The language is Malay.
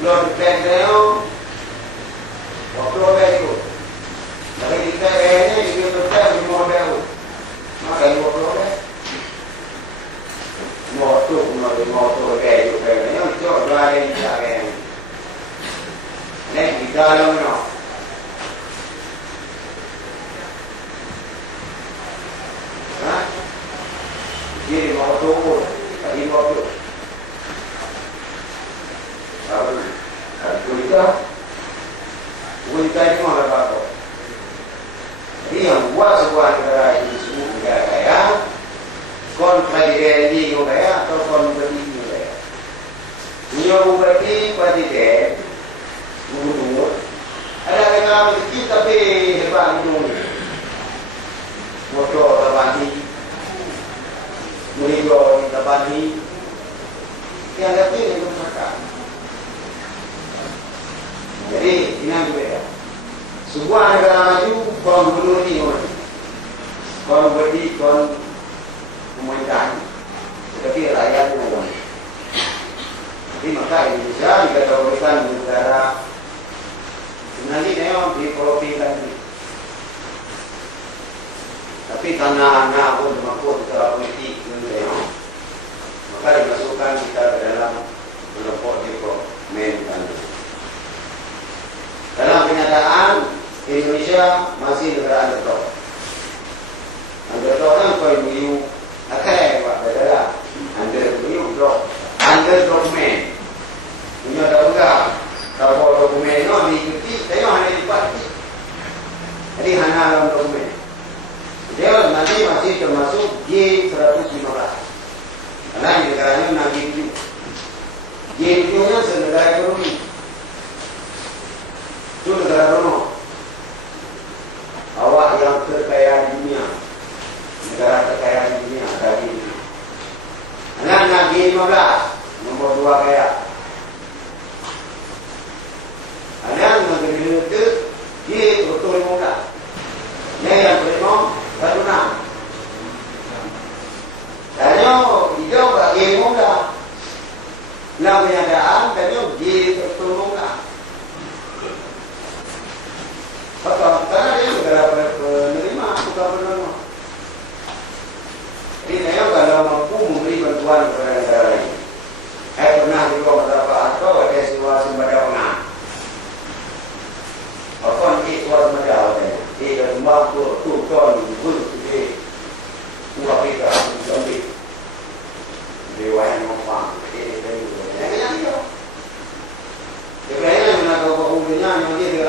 Belum dipendeo, waktu apa itu? Dari kita ini itu kita di model, maka di waktu apa? Motor kayak itu kayaknya itu ada yang jaga. Nek di dalamnya, nah, jadi motor, tadi motor. Gurita itu mana apa? Jadi yang buat sebuah negara ini semua negara kaya, konfederasi kaya atau konfederasi kaya. Nyo berarti presiden, gubernur. Ada negara kita tapi hebat itu. Motor terbani, murido terbani. Yang ada ini masyarakat. Jadi ini yang berbeda. Sebuah negara maju, kon gubernur ini, kon berdi, kon pemerintahan, tetapi rakyat umum. Jadi maka Indonesia dikategorikan negara nanti memang dipolotikan ini. Tapi karena pun termasuk secara politik memang, maka dimasukkan kita ke dalam kelompok diplomen. Dalam kenyataan Indonesia masih negara underdog. Underdog kan kau ibu akai pak bedara. Underdog man. Punya dah kalau dokumen itu diikuti, tengok hanya dipakai. Jadi hanya dalam dokumen. Dia nanti masih termasuk G115. Karena di negaranya nanti itu. G7-nya senegara ekonomi. Itu negara Rono. Awak yang terkaya di dunia, negara terkaya di dunia tadi itu. Anak G15 nomor 2 kaya. Anak negeri itu G115. Yang kelima G6. Tanya hijau tak G15. Nah penyataan tanya G115. Karena dia negara penerima, bukan penerima. Jadi saya kalau mampu memberi bantuan kepada negara ini. Saya pernah juga beberapa atau ada situasi Madawang. Apa ni situasi Madawang? Dia mampu tu ton guru di Afrika, Mozambik. Dewa yang mampu. Ini dia. Sebenarnya nak tahu bahunya yang dia